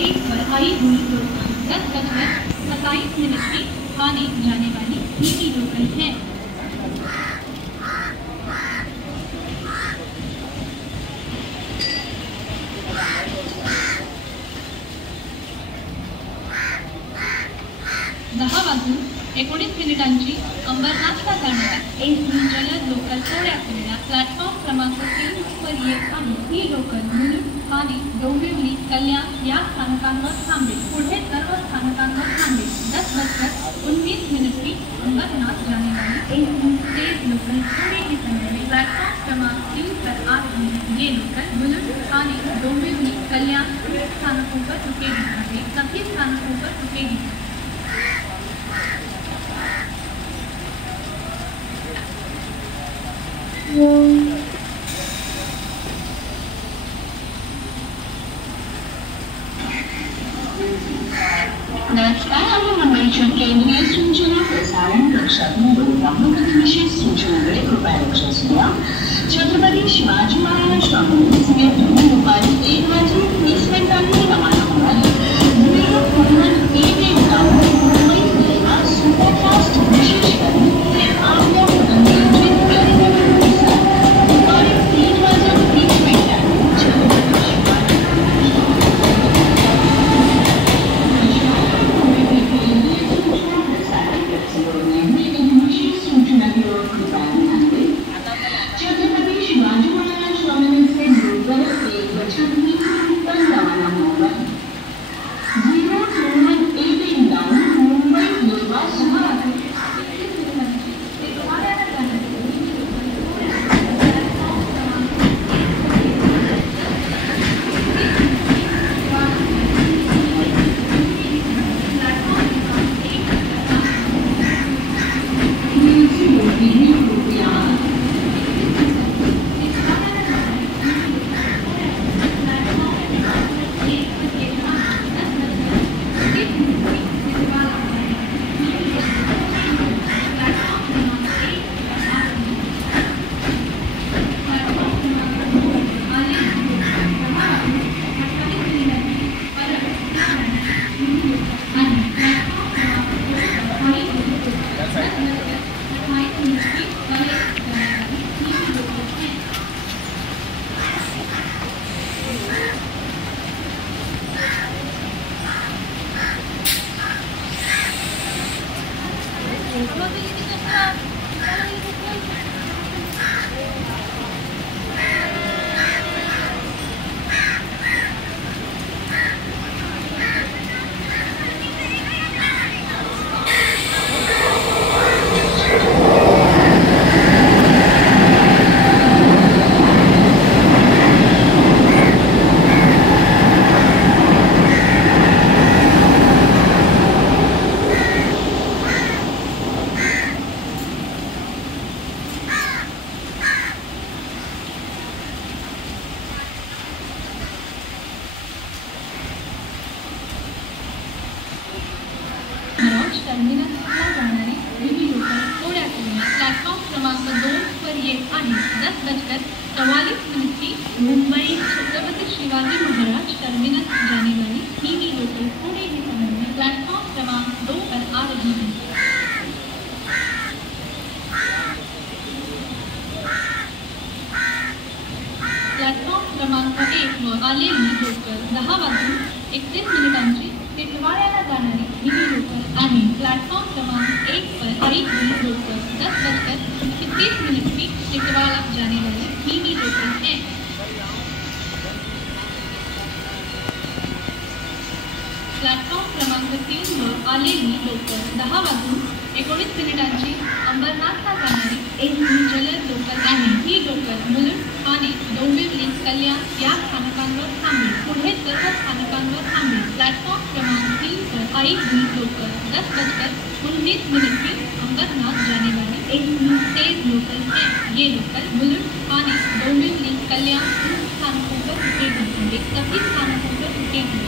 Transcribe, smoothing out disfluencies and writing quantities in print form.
1 पर आई हुई लोकल 10:27 की आने जाने वाली नीली लोकल है। दहा वाजून 19 मिनिटांची अंबरनाथला जाणारी एसी जलद लोकल थोड्या वेळा प्लॅटफॉर्म क्रमांक 3 वर येत आहे। ही लोकल मुलुंड आणि डोंबिवली कल्याण या स्थानकांवर थांबेल। पुढे सर्व स्थानकांवर थांबेल। 10:19 की अंबरनाथ जाने वाली एसी तेज लोकल थोड़े ही समय में प्लेटफॉर्म क्रमांक 3 पर आ रही है। ये लोकल मुलुंड आणि डोंबिवली कल्याण स्थानकों पर रुकेगी। सभी स्थानकों पर रुकेगी। मुंबईच्या केंद्रीय सूचना प्रसारण कक्षात मुंबई विशेष सूचनाकडे कृपया लक्ष असू द्या। छत्रपती शिवाजी महाराज टर्मिनस येथून दुपारी 1 वाजून 20 मिनिटांनी रवाना होणार मुंबई रेल्वे सुपरफास्ट विशेष गाडी आपल्या नियोजित वेळेनुसार दुपारी 3 वाजून 30 मिनिटांनी छत्रपती शिवाजी टर्मिनसला जाणारी नीली लोकल थोड्या वेळा प्लॅटफॉर्म क्रमांक 2 पर येत आहे। 10:44 की मुंबई छत्रपति शिवाजी महाराज टर्मिनस जाने वाली नीली लोकल थोड़े ही समय में प्लेटफॉर्म क्रमांक 2 पर आ रही है। प्लॅटफॉर्म क्रमांक 1 वर आलेली लोकल 10 वाजून 31 मिनिटांची टिटवाळ्याला जाणारी नीली लोकल आणि प्लॅटफॉर्म क्रमांक 1 पर आई हुई लोकल 10:30 की टिटवाला जाने वाली नीली लोकल है। प्लॅटफॉर्म क्रमांक 3 वर आलेली लोकल 10 वाजून 19 मिनिटांची अंबरनाथला जाणारी एसी जलद लोकल आहे। ही लोकल मुलुंड आणि डोंबिवली कल्याण या स्थानकांवर थांबेल। पुढे सर्व स्थानकांवर थांबेल। प्लॅटफॉर्म क्रमांक 3 पर आई हुई लोकल 10:19 की अंबरनाथ जाने वाली एसी तेज लोकल है। ये लोकल मुलुंड आणि डोंबिवली कल्याण स्थानकों पर रुकेगी। सभी स्थानकों पर रुकेगी।